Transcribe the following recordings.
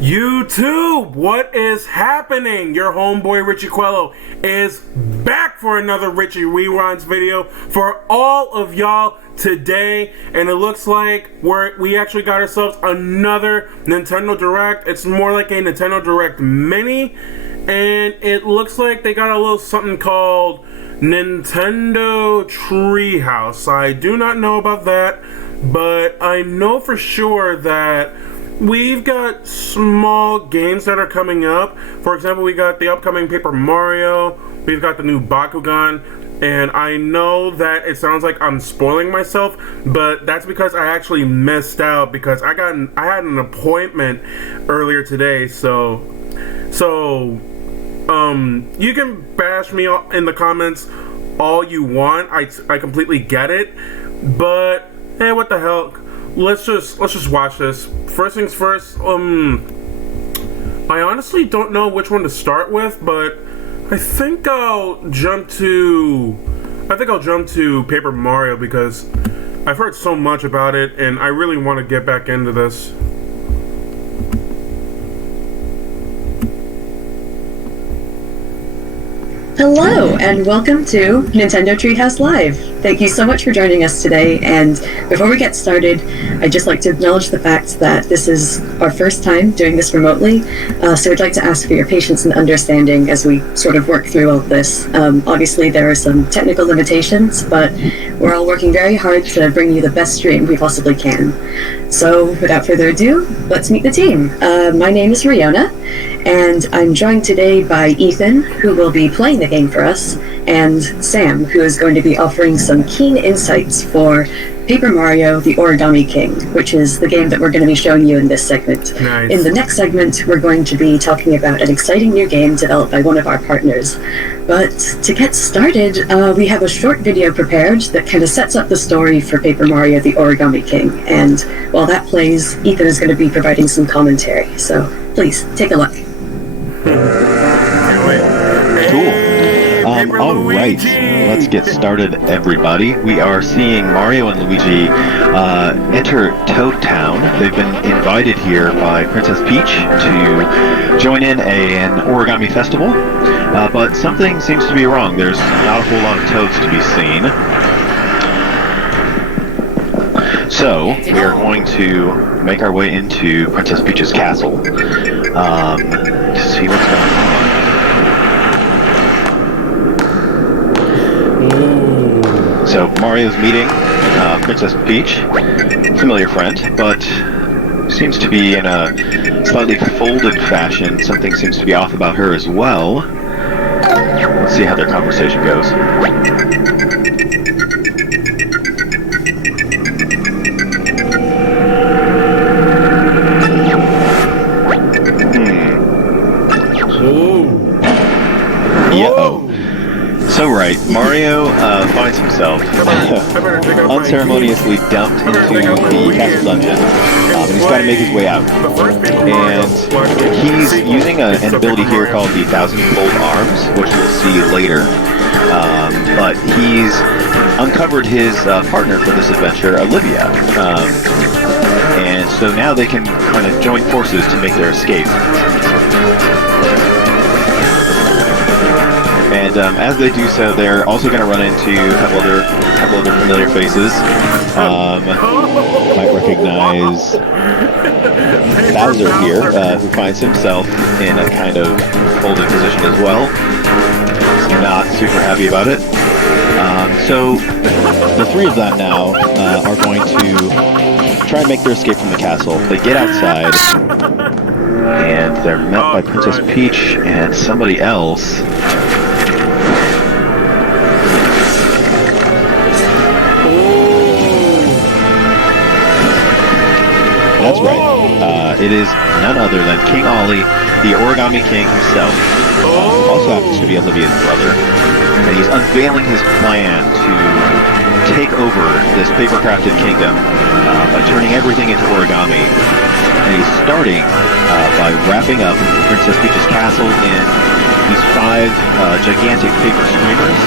YouTube, what is happening? Your homeboy Richie Quello is back for another Richie Reruns video for all of y'all today, and it looks like we actually got ourselves another Nintendo Direct. It's more like a Nintendo Direct Mini, and it looks like they got a little something called Nintendo Treehouse. I do not know about that, but I know for sure that we've got small games that are coming up. For example, we got the upcoming Paper Mario, we've got the new Bakugan, and I know that it sounds like I'm spoiling myself, but that's because I actually missed out because I had an appointment earlier today, so you can bash me in the comments all you want. I completely get it, but hey, what the hell? Let's just watch this. First things first, I honestly don't know which one to start with, but I think I'll jump to Paper Mario because I've heard so much about it and I really want to get back into this. Hello, and welcome to Nintendo Treehouse Live. Thank you so much for joining us today, and before we get started, I'd just like to acknowledge the fact that this is our first time doing this remotely, so I'd like to ask for your patience and understanding as we sort of work through all of this. Obviously, there are some technical limitations, but we're all working very hard to bring you the best stream we possibly can. So, without further ado, let's meet the team. My name is Riona, and I'm joined today by Ethan, who will be playing the game for us, and Sam, who is going to be offering some keen insights for Paper Mario: The Origami King, which is the game that we're going to be showing you in this segment. Nice. In the next segment, we're going to be talking about an exciting new game developed by one of our partners. But to get started, we have a short video prepared that kind of sets up the story for Paper Mario: The Origami King, and while that plays, Ethan is going to be providing some commentary, so please, take a look. Cool. All right, let's get started, everybody. We are seeing Mario and Luigi enter Toad Town. They've been invited here by Princess Peach to join in an origami festival, but something seems to be wrong. There's not a whole lot of toads to be seen. So, we are going to make our way into Princess Peach's castle to see what's going on. So Mario's meeting Princess Peach, familiar friend, but seems to be in a slightly folded fashion. Something seems to be off about her as well. Let's see how their conversation goes. So right, Mario finds himself unceremoniously dumped into the castle dungeon, and he's got to make his way out. And he's using an ability here called the Thousand-Fold Arms, which we'll see later. But he's uncovered his partner for this adventure, Olivia. And so now they can kind of join forces to make their escape. And as they do so, they're also going to run into a couple other familiar faces. Might recognize Bowser here, who finds himself in a kind of folded position as well. He's not super happy about it. So the three of them now are going to try and make their escape from the castle. They get outside, and they're met by Princess Peach and somebody else. That's right. It is none other than King Ollie, the Origami King himself, who also happens to be Olivia's brother. And he's unveiling his plan to take over this paper-crafted kingdom by turning everything into origami. And he's starting by wrapping up Princess Peach's castle in these 5 gigantic paper streamers,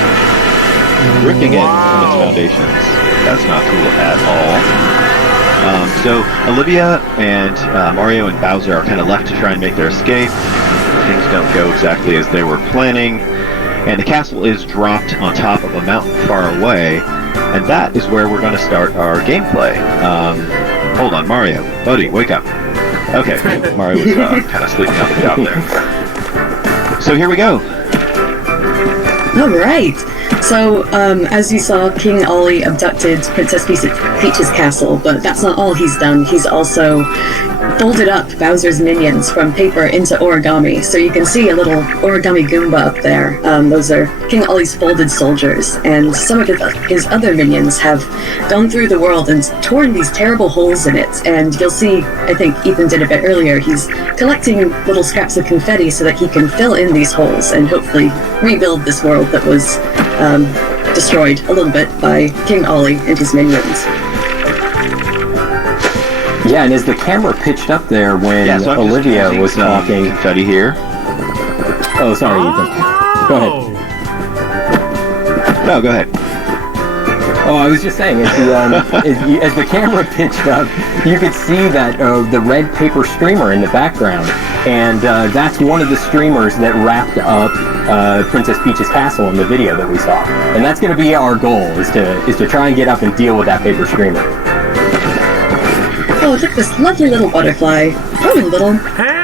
ripping it from its foundations. That's not cool at all. So Olivia and Mario and Bowser are kind of left to try and make their escape. Things don't go exactly as they were planning, and the castle is dropped on top of a mountain far away, and that is where we're going to start our gameplay. Hold on, Mario. Buddy, wake up. Okay, Mario was kind of sleeping on the job there. So here we go. All right. So, as you saw, King Ollie abducted Princess Peach's castle, but that's not all he's done. He's also folded up Bowser's minions from paper into origami. So you can see a little origami Goomba up there. Those are King Ollie's folded soldiers, and some of his other minions have gone through the world and torn these terrible holes in it. And you'll see, I think Ethan did a bit earlier, he's collecting little scraps of confetti so that he can fill in these holes and hopefully rebuild this world that was destroyed a little bit by King Ollie and his minions. Yeah, and as the camera pitched up there when Olivia was talking... confetti here. Oh, sorry, Ethan. Go ahead. No, go ahead. Oh, I was just saying, as the camera pitched up, you could see that the red paper streamer in the background, and that's one of the streamers that wrapped up Princess Peach's castle in the video that we saw. And that's going to be our goal, is to try and get up and deal with that paper streamer. Oh, look at this lovely little butterfly. Probably a little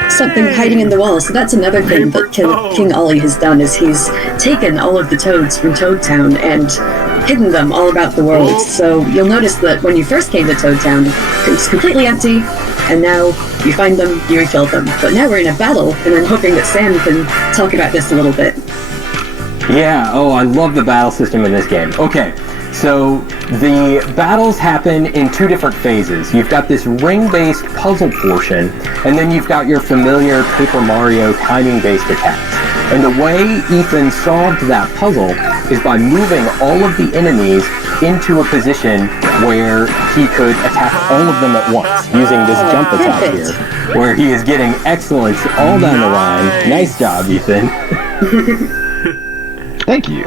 something hiding in the wall. So that's another thing that King Ollie has done, is he's taken all of the toads from Toad Town and hidden them all about the world. So you'll notice that when you first came to Toad Town, it was completely empty, and now you find them, you refill them. But now we're in a battle, and I'm hoping that Sam can talk about this a little bit. Yeah, I love the battle system in this game. Okay, so the battles happen in two different phases. You've got this ring-based puzzle portion, and then you've got your familiar Paper Mario timing-based attacks. And the way Ethan solved that puzzle is by moving all of the enemies into a position where he could attack all of them at once, using this jump attack here, where he is getting excellence all down the line. Nice job, Ethan. Thank you.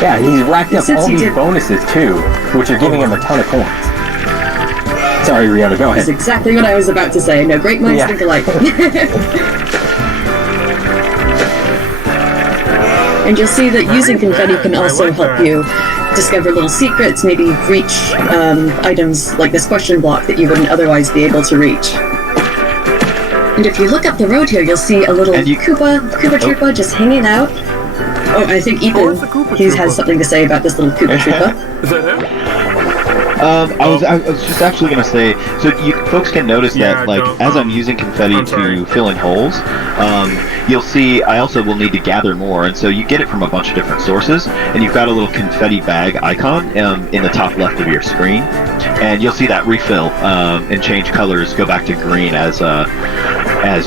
Yeah, he's racked up all these bonuses too, which are giving him a ton of coins. Sorry, Rihanna, go ahead. That's exactly what I was about to say. No, great minds think alike. And you'll see that using confetti can also help you discover little secrets, maybe reach items like this question block that you wouldn't otherwise be able to reach. And if you look up the road here, you'll see a little Koopa Troopa just hanging out. Oh, I think Ethan, he has something to say about this little Koopa Troopa. Is that him? I was just actually going to say, so you folks can notice that, like, as I'm using confetti to fill in holes, you'll see I also will need to gather more, and so you get it from a bunch of different sources, and you've got a little confetti bag icon in the top left of your screen, and you'll see that refill and change colors, go back to green as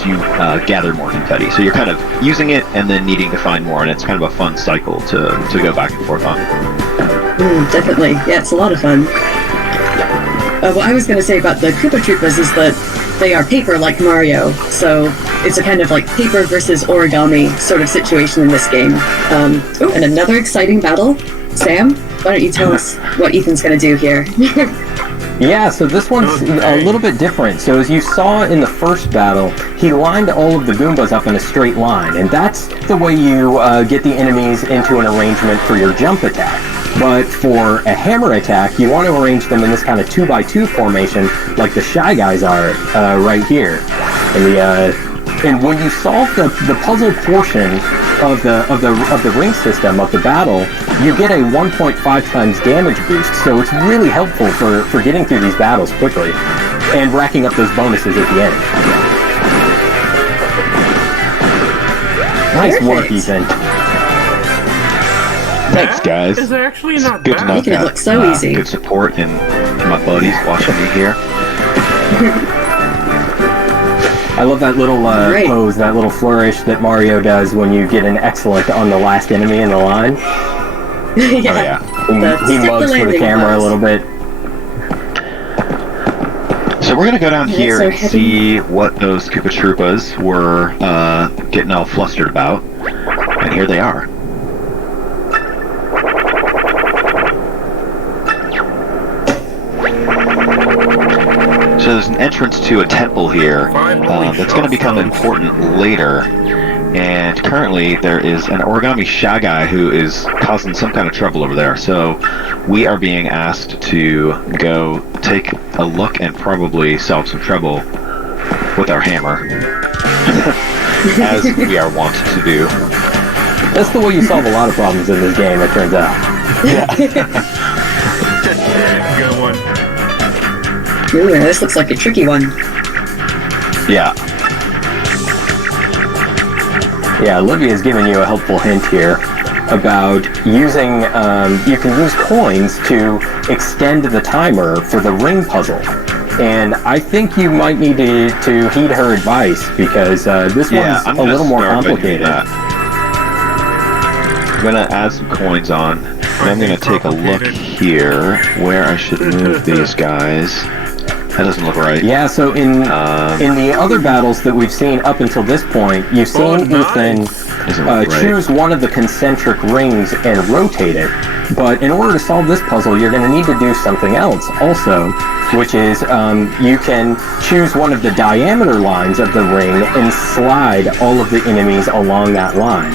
you gather more confetti. So you're kind of using it and then needing to find more, and it's kind of a fun cycle to go back and forth on. Definitely. Yeah, it's a lot of fun. What I was going to say about the Koopa Troopas is that they are paper like Mario, so it's a kind of like paper versus origami sort of situation in this game. And another exciting battle. Sam, why don't you tell us what Ethan's going to do here? Yeah, so this one's a little bit different. So as you saw in the first battle, he lined all of the Goombas up in a straight line, and that's the way you get the enemies into an arrangement for your jump attack. But for a hammer attack, you want to arrange them in this kind of 2x2 formation, like the Shy Guys are right here. And when you solve the puzzle portion of the ring system of the battle, you get a 1.5 times damage boost. So it's really helpful for getting through these battles quickly and racking up those bonuses at the end. Nice work, Ethan. Thanks, guys. Is actually not good to know Making it look so easy. Good support and my buddies watching me here. I love that little pose, that little flourish that Mario does when you get an excellent on the last enemy in the line. Yeah. He mugs for the camera a little bit. So we're going to go down here and see what those Koopa Troopas were getting all flustered about. And here they are. an entrance to a temple here that's going to become important later. And currently there is an origami shy guy who is causing some kind of trouble over there. So we are being asked to go take a look and probably solve some trouble with our hammer. As we are wont to do. That's the way you solve a lot of problems in this game, it turns out. Yeah. Good one. Ooh, this looks like a tricky one. Yeah. Yeah, Olivia's given you a helpful hint here about using, you can use coins to extend the timer for the ring puzzle. And I think you might need to heed her advice, because this one's a little more complicated. I'm going to add some coins on, and I'm going to take a look here where I should move these guys. That doesn't look right. Yeah, so in the other battles that we've seen up until this point, you've seen Ethan choose one of the concentric rings and rotate it. But in order to solve this puzzle, you're going to need to do something else also, which is you can choose one of the diameter lines of the ring and slide all of the enemies along that line.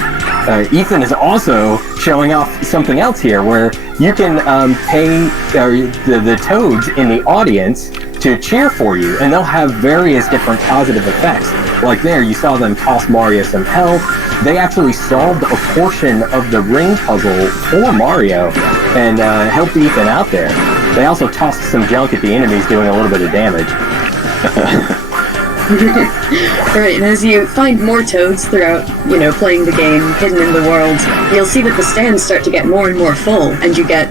Ethan is also showing off something else here, where you can pay the toads in the audience to cheer for you, and they'll have various different positive effects. Like there, you saw them toss Mario some health. They actually solved a portion of the ring puzzle for Mario and helped Ethan out there. They also tossed some junk at the enemies, doing a little bit of damage. Alright, and as you find more toads throughout, playing the game, hidden in the world, you'll see that the stands start to get more and more full, and you get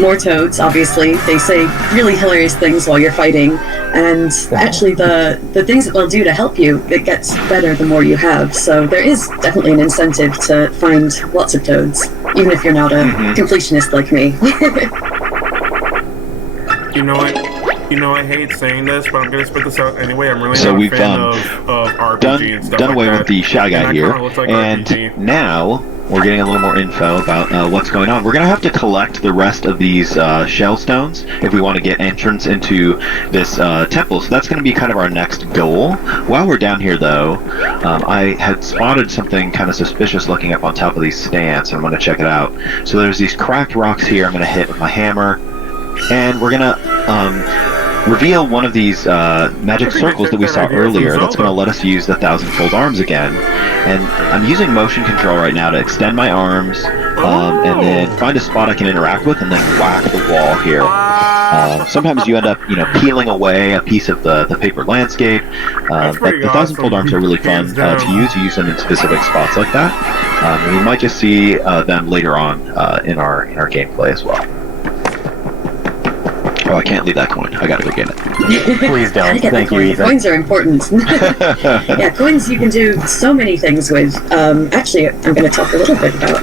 more toads, obviously. They say really hilarious things while you're fighting, and actually the things that they'll do to help you, it gets better the more you have, so there is definitely an incentive to find lots of toads, even if you're not a completionist like me. You know what? I hate saying this, but I'm gonna spit this out anyway. I'm really so not we've a fan of RPG and stuff done away like with the shy guy here, and RPG. now we're getting a little more info about what's going on. We're gonna have to collect the rest of these shell stones if we want to get entrance into this temple. So that's gonna be kind of our next goal. While we're down here, though, I had spotted something kind of suspicious looking up on top of these stands, so I'm gonna check it out. So there's these cracked rocks here. I'm gonna hit with my hammer, and we're gonna reveal one of these magic circles that we saw earlier that's going to let us use the 1,000-fold arms again. And I'm using motion control right now to extend my arms and then find a spot I can interact with and then whack the wall here. Sometimes you end up, peeling away a piece of the paper landscape. But the 1,000-fold arms are really fun to use. You use them in specific spots like that. We might just see them later on in our gameplay as well. Oh, I can't leave that coin. I gotta go get it. Please don't. Thank you, Ethan. Coins are important. Yeah, coins you can do so many things with. Actually, I'm going to talk a little bit about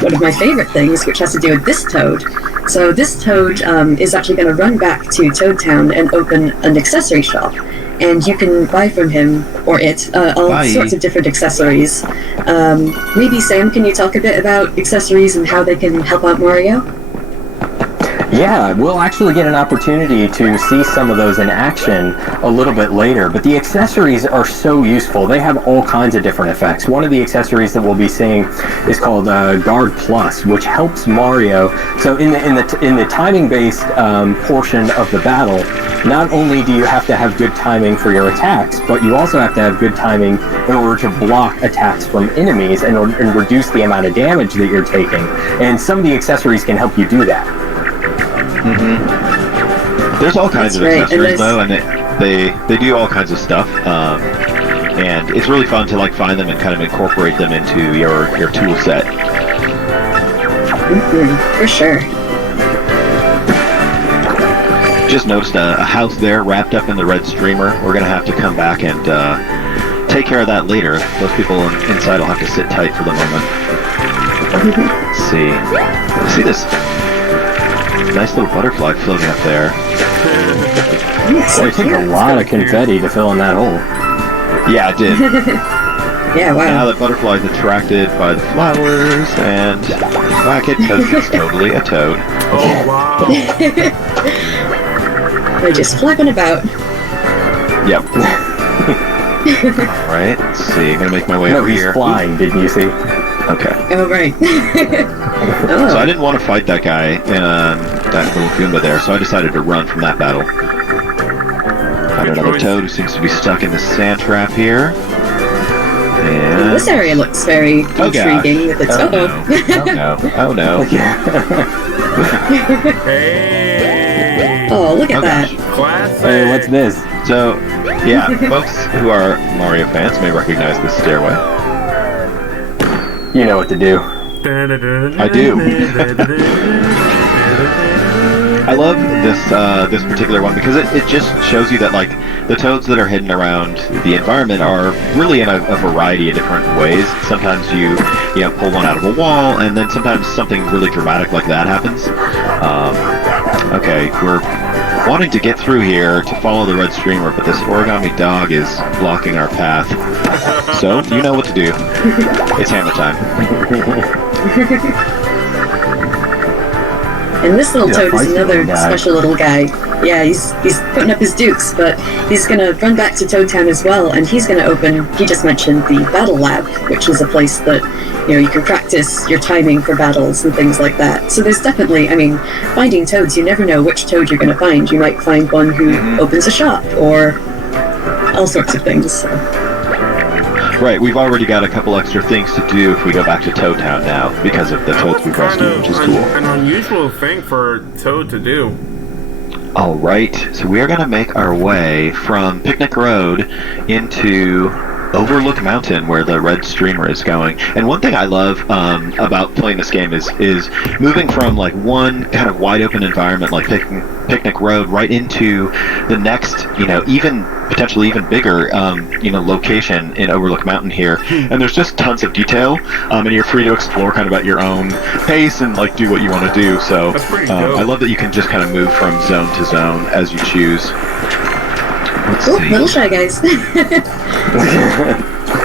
one of my favorite things, which has to do with this toad. So this toad is actually going to run back to Toad Town and open an accessory shop. And you can buy from him, or it, all sorts of different accessories. Maybe Sam, can you talk a bit about accessories and how they can help out Mario? Yeah, we'll actually get an opportunity to see some of those in action a little bit later, but the accessories are so useful. They have all kinds of different effects. One of the accessories that we'll be seeing is called Guard Plus, which helps Mario. So in the timing-based portion of the battle, not only do you have to have good timing for your attacks, but you also have to have good timing in order to block attacks from enemies and reduce the amount of damage that you're taking. And some of the accessories can help you do that. There's all kinds of accessories though, and they do all kinds of stuff, and it's really fun to find them and kind of incorporate them into your tool set. For sure. Just noticed a house there wrapped up in the red streamer. We're gonna have to come back and take care of that later. Those people inside will have to sit tight for the moment. Let's see this nice little butterfly floating up there. It took a lot of confetti to fill in that hole. Yeah, it did. Yeah, wow. Now the butterfly is attracted by the flowers and whack it because it's totally a toad. Oh, wow. They're just flapping about. Yep. Alright, let's see. I'm gonna make my way No, over he's here. flying, didn't you see? Okay. Oh, right. So I didn't want to fight that guy, that little Goomba there, so I decided to run from that battle. Got another toad who seems to be stuck in the sand trap here. And... This area looks very intriguing with its... Oh no. Oh no. Hey! Oh, look at that. Classic! Hey, what's this? So, yeah, folks who are Mario fans may recognize this stairway. You know what to do. I do. I love this particular one because it just shows you that like the toads that are hidden around the environment are really in a variety of different ways. Sometimes you pull one out of a wall, and then sometimes something really dramatic like that happens. Okay, we're wanting to get through here to follow the red streamer, but this origami dog is blocking our path. So you know what to do. It's hammer time. And this little toad is another special little guy. Yeah, he's putting up his dukes, but he's gonna run back to Toad Town as well, and he's gonna open, he just mentioned, the Battle Lab, which is a place that, you can practice your timing for battles and things like that. So there's definitely, finding toads, you never know which toad you're gonna find. You might find one who opens a shop, or all sorts of things. So. Right, we've already got a couple extra things to do if we go back to Toad Town now, because of the toads we've rescued, which is cool. An unusual thing for Toad to do. Alright, so we are going to make our way from Picnic Road into Overlook Mountain, where the red streamer is going. And one thing I love about playing this game is moving from like one kind of wide open environment like Picnic Road right into the next, potentially even bigger, location in Overlook Mountain here. And there's just tons of detail, and you're free to explore kind of at your own pace and like do what you want to do. So that's pretty dope. I love that you can just kind of move from zone to zone as you choose. Let's Cool, see. little shy guys.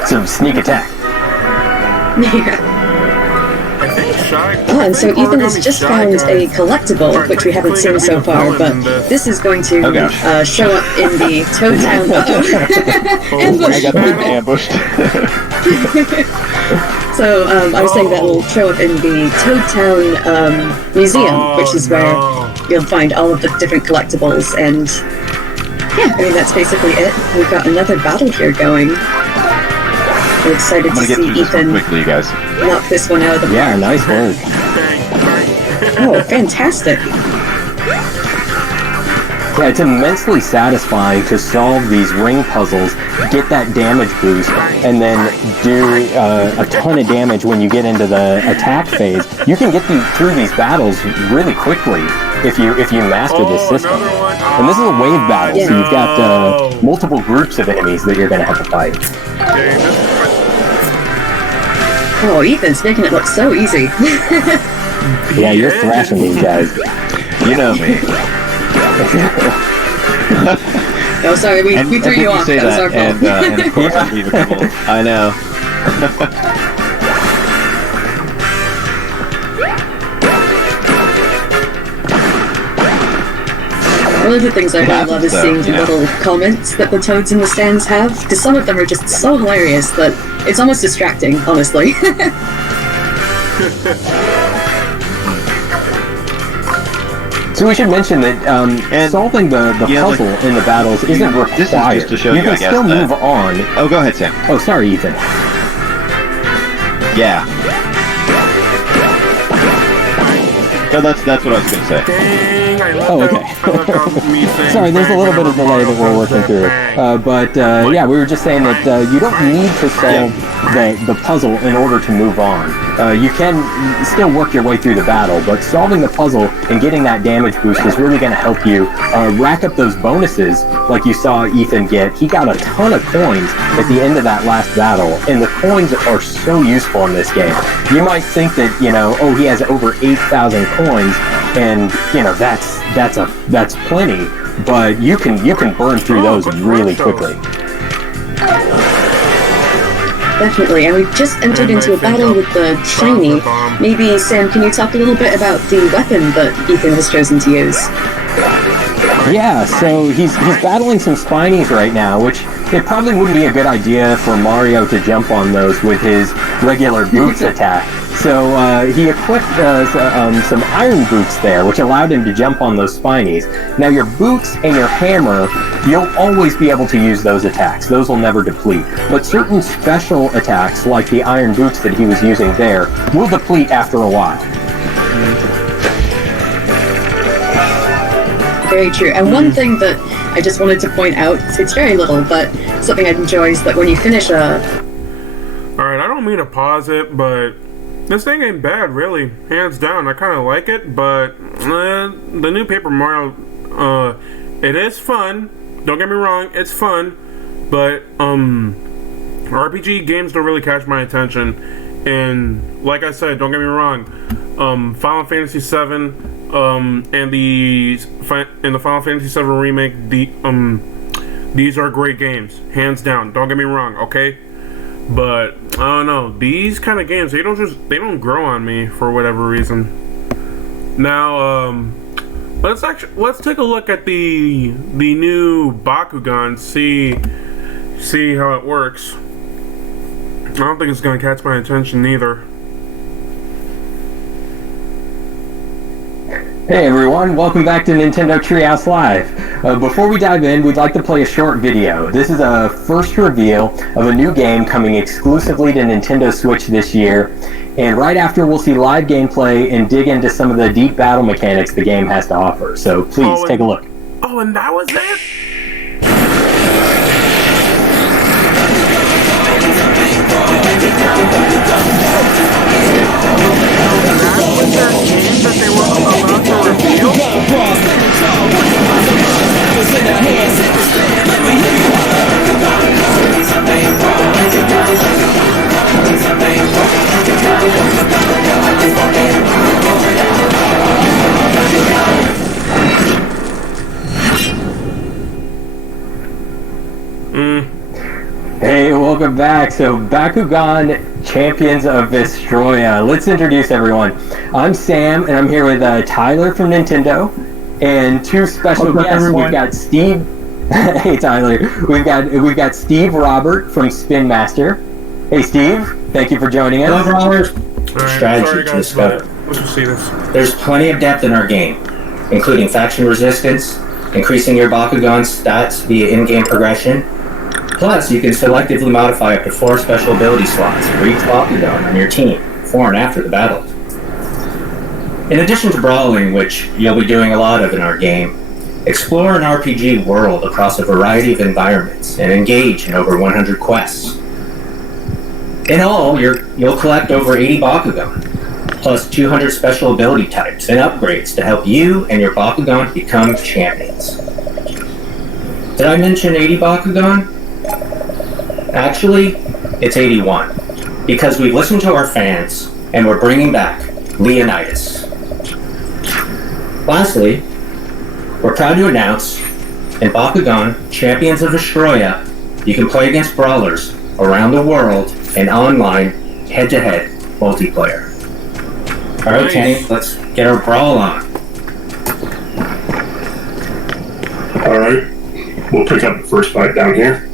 Some sneak attack. Yeah. I think Shy... Oh, and so Ethan has just found a collectible, which we haven't seen so far, but this is going to show up in the Toad Town... Ambush! I got ambushed. So, I was saying that will show up in the Toad Town Museum, which is where you'll find all of the different collectibles, and... yeah, that's basically it. We've got another battle here going. We're excited to see Ethan quickly, you guys. knock this one out of the park. Yeah, nice work. Oh, fantastic. Yeah, it's immensely satisfying to solve these ring puzzles, get that damage boost, and then do a ton of damage when you get into the attack phase. You can get through these battles really quickly if you master this system. And this is a wave battle, so you've got multiple groups of enemies that you're going to have to fight. Oh, Ethan's making it look so easy. Yeah, you're thrashing these guys. You know me. Oh, sorry, we threw you off. That was our fault. And of course, I'm even trouble. I know. One of the things I really love is seeing the little comments that the toads in the stands have, because some of them are just so hilarious that it's almost distracting, honestly. So we should mention that solving the puzzle in the battles isn't required. This is just to show you can still move on. Oh, go ahead, Sam. Oh, sorry, Ethan. Yeah. No, that's what I was going to say. Dang, I love Oh, okay. Sorry, there's a little bit of delay that we're working through. But yeah, we were just saying that you don't need to solve the puzzle in order to move on. You can still work your way through the battle, but solving the puzzle and getting that damage boost is really going to help you rack up those bonuses like you saw Ethan get. He got a ton of coins at the end of that last battle, and the coins are so useful in this game. You might think that, oh, he has over 8,000 coins, and that's plenty, but you can burn through those really quickly. Definitely, and we've just entered into a battle with the shiny. Maybe, Sam, can you talk a little bit about the weapon that Ethan has chosen to use? Yeah, so he's battling some Spinies right now, which it probably wouldn't be a good idea for Mario to jump on those with his regular boots attack. So he equipped some iron boots there, which allowed him to jump on those Spinies. Now your boots and your hammer, you'll always be able to use those attacks. Those will never deplete. But certain special attacks, like the iron boots that he was using there, will deplete after a while. Very true. And one thing that I just wanted to point out, it's very little, but something I enjoy is that when you finish a... Alright, I don't mean to pause it, but this thing ain't bad, really. Hands down, I kind of like it, but the new Paper Mario, it is fun. Don't get me wrong, it's fun, but RPG games don't really catch my attention. And like I said, don't get me wrong, Final Fantasy VII and the Final Fantasy VII remake, these are great games, hands down. Don't get me wrong, okay? But I don't know, these kind of games, they don't grow on me for whatever reason. Now, let's take a look at the new Bakugan, see how it works. I don't think it's gonna catch my attention either. Hey everyone, welcome back to Nintendo Treehouse Live. Before we dive in, we'd like to play a short video. This is a first reveal of a new game coming exclusively to Nintendo Switch this year. And right after, we'll see live gameplay and dig into some of the deep battle mechanics the game has to offer. So please take a look. Oh, and that was it? That they were about to reveal? Hey, welcome back. So, Bakugan Champions of Vestroia. Let's introduce everyone. I'm Sam, and I'm here with Tyler from Nintendo, and two special guests. Everyone? We've got Steve. Hey, Tyler. We've got Steve Robert from Spin Master. Hey, Steve. Thank you for joining us. Hello, Robert. Strategy to discover. Let's see this. There's plenty of depth in our game, including faction resistance, increasing your Bakugan stats via in-game progression. Plus, you can selectively modify up to 4 special ability slots for each Bakugan on your team, before and after the battle. In addition to brawling, which you'll be doing a lot of in our game, explore an RPG world across a variety of environments and engage in over 100 quests. In all, you'll collect over 80 Bakugan, plus 200 special ability types and upgrades to help you and your Bakugan become champions. Did I mention 80 Bakugan? Actually, it's 81, because we've listened to our fans and we're bringing back Leonidas. Lastly, we're proud to announce in Bakugan Champions of Vestroia, you can play against brawlers around the world in online head-to-head multiplayer. Alright, nice. Kenny, let's get our brawl on. Alright, we'll pick up the first fight down here.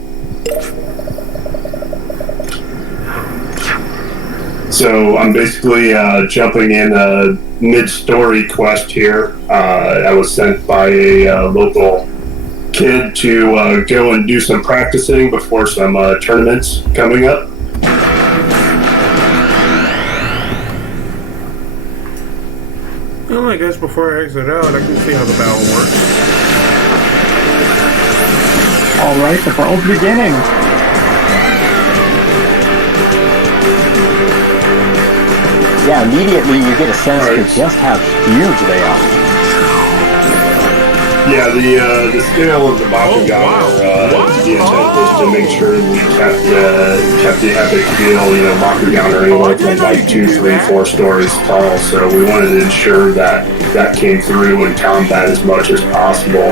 So I'm basically jumping in a mid-story quest here. I was sent by a local kid to go and do some practicing before some tournaments coming up. Well, I guess before I exit out, I can see how the battle works. Alright, the battle's beginning. Yeah, immediately you get a sense for just how huge they are. Yeah, the scale of the Bakugan, the intent was to make sure we kept the epic feel. You know, Bakugan are anywhere from like 2, 3, 4 stories tall, so we wanted to ensure that came through in combat as much as possible.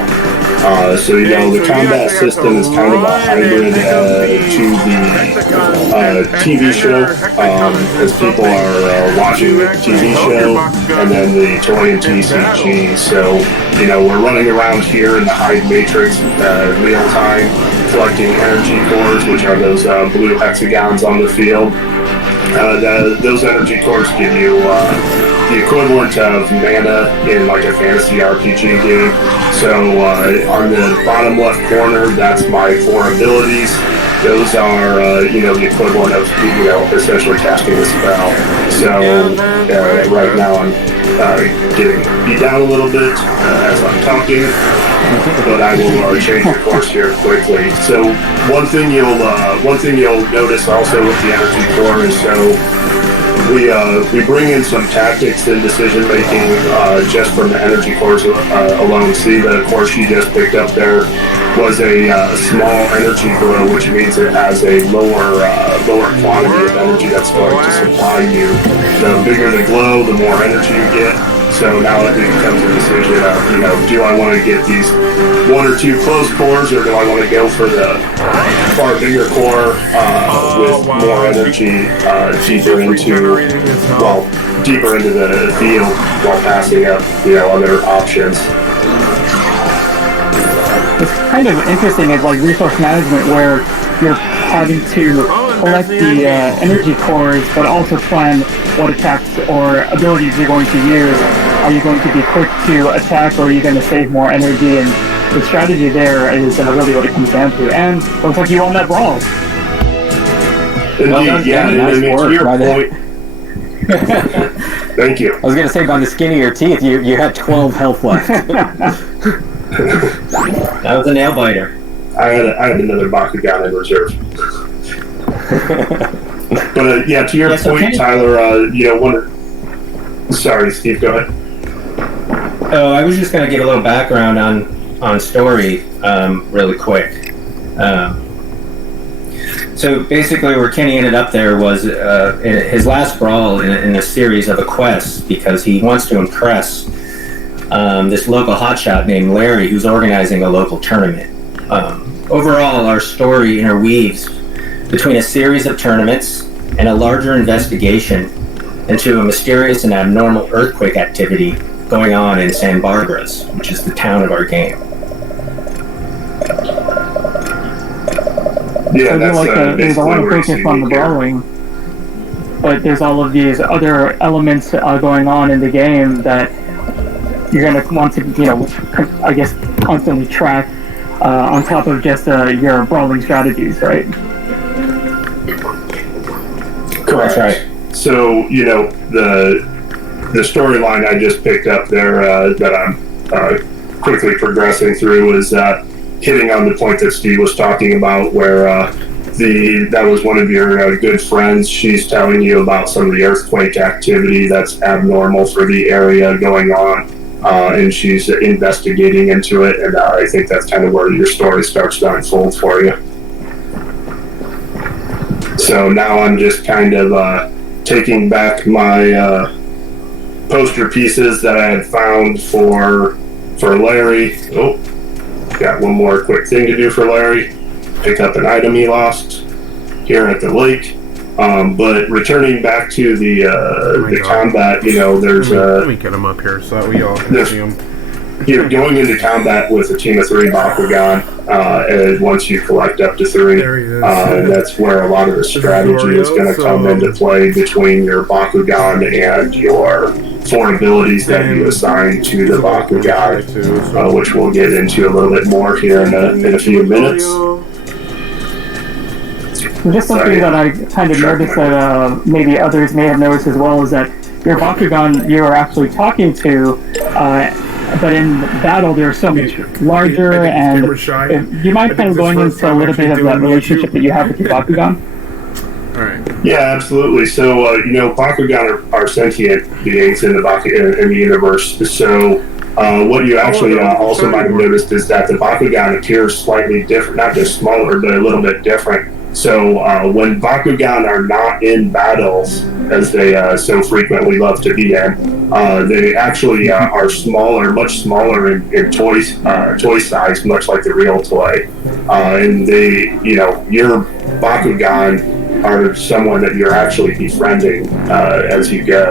So, you know, the combat system is kind of a hybrid to the TV show, as people are watching the TV show, and then the Torian TCG. So, we're running around here in the Hive Matrix real time, collecting energy cores, which are those blue hexagons on the field. Those energy cores give you the equivalent of mana in like a fantasy RPG game. So on the bottom left corner, that's my 4 abilities. Those are, the equivalent of, essentially casting a spell. So right now I'm getting beat down a little bit as I'm talking, but I will change the course here quickly. So one thing you'll notice also with the energy core is we bring in some tactics and decision making just from the energy cores alone. See, the course you just picked up there was a small energy glow, which means it has a lower quantity of energy that's going to supply you. The bigger the glow, the more energy you get. So now it becomes a decision of, do I want to get these 1 or 2 close cores, or do I want to go for the far bigger core with more energy deeper into the field while passing up, other options. It's kind of interesting as like resource management, where you're having to collect the energy cores, but also plan what attacks or abilities you're going to use. Are you going to be quick to attack, or are you going to save more energy? And the strategy there is really what it comes down to. And looks like you won that brawl. Indeed, nice to your point. Thank you. I was going to say, by the skin of your teeth, you had 12 health left. That was a nail biter. I had another Bakugan in reserve. But to your point, Tyler, sorry, Steve, go ahead. Oh, I was just going to give a little background on story really quick. So basically where Kenny ended up there was his last brawl in a series of a quest, because he wants to impress this local hotshot named Larry, who's organizing a local tournament. Overall, our story interweaves between a series of tournaments and a larger investigation into a mysterious and abnormal earthquake activity going on in San Barbara's, which is the town of our game. Yeah, that's there's a lot of focus on the brawling, but there's all of these other elements going on in the game that you're going to want to, I guess, constantly track on top of just your brawling strategies, right? Correct. Right. So, the storyline I just picked up there that I'm quickly progressing through is hitting on the point that Steve was talking about, where that was one of your good friends. She's telling you about some of the earthquake activity that's abnormal for the area going on, and she's investigating into it, and I think that's kind of where your story starts to unfold for you. So now I'm just kind of taking back my poster pieces that I had found for Larry. Oh, got one more quick thing to do for Larry. Pick up an item he lost here at the lake. But returning back to the combat, there's let me get him up here so that we all can see him. You're going into combat with a team of 3 Bakugan, and once you collect up to 3, that's where a lot of the strategy is going to come into play between your Bakugan and your 4 abilities that you assign to the Bakugan, which we'll get into a little bit more here in a few minutes. Just something that I kind of noticed that maybe others may have noticed as well is that your Bakugan you are actually talking to, but in battle they're so much larger, and do you mind kind of going into a little bit of that relationship that you have with your Bakugan? Alright. Yeah, absolutely. So, Bakugan are sentient beings in the universe. So, what you actually also might have noticed is that the Bakugan appears slightly different, not just smaller, but a little bit different So when Bakugan are not in battles, as they so frequently love to be in, they actually are smaller, much smaller in toy size, much like the real toy. And they, your Bakugan are someone that you're actually befriending as you go.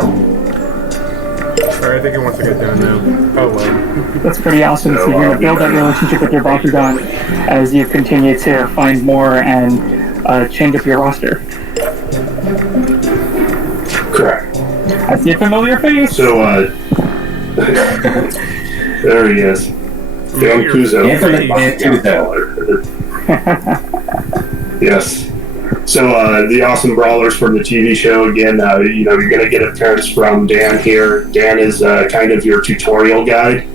Sorry, I think he wants to get down now. Oh well. That's pretty awesome. So you're going to build that relationship with your Bakugan as you continue to find more and change up your roster. Correct. I see a familiar face. So, there he is. Dan Kuzo. Yes. So, the awesome brawlers from the TV show, again, you're going to get appearance from Dan here. Dan is kind of your tutorial guide.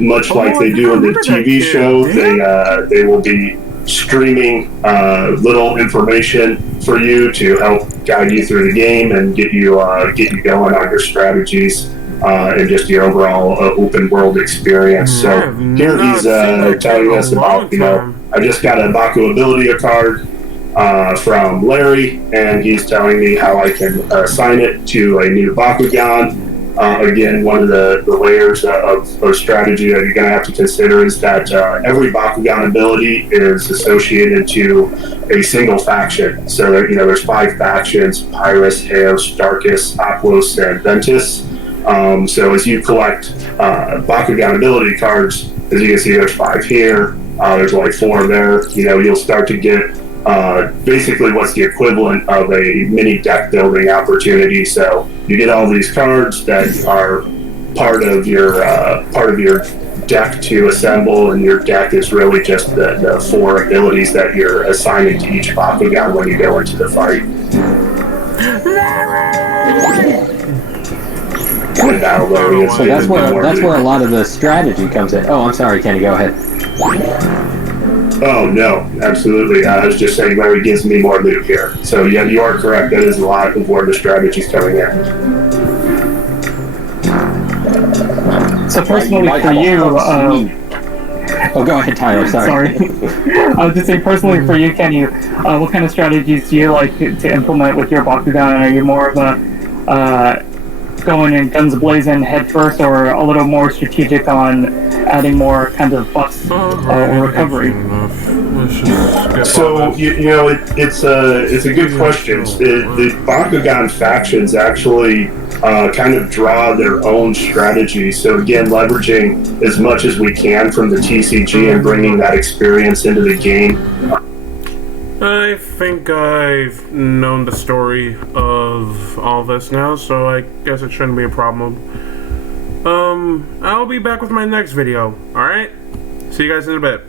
Much like they do in the TV show, they will be streaming little information for you to help guide you through the game and get you going on your strategies and just your overall open world experience. So here he's telling us about, I just got a Baku ability card from Larry, and he's telling me how I can assign it to a new Bakugan. Again, one of the layers of strategy that you're going to have to consider is that every Bakugan ability is associated to a single faction. So, there's 5 factions: Pyrus, Heos, Darkus, Aplos, and Ventus. So as you collect Bakugan ability cards, as you can see, there's 5 here. There's like 4 there. You'll start to get basically what's the equivalent of a mini deck building opportunity. So you get all these cards that are part of your deck to assemble, and your deck is really just the 4 abilities that you're assigning to each Bakugan when you go into the fight. So that's where a lot of the strategy comes in. Oh, I'm sorry, Kenny, go ahead. Oh, no, absolutely. I was just saying Larry gives me more loot here. So, yeah, you are correct. That is a lot of where the strategy's coming in. So, personally for you... oh, go ahead, Tyler, sorry. I was just saying, personally for you, Kenny, what kind of strategies do you like to implement with your Bakugan? Are you more of a going in guns blazing head first, or a little more strategic on adding more kind of buffs or recovery? So it's a good question. The Bakugan factions actually kind of draw their own strategy. So again, leveraging as much as we can from the TCG and bringing that experience into the game. I think I've known the story of all this now, so I guess it shouldn't be a problem. I'll be back with my next video, alright? See you guys in a bit.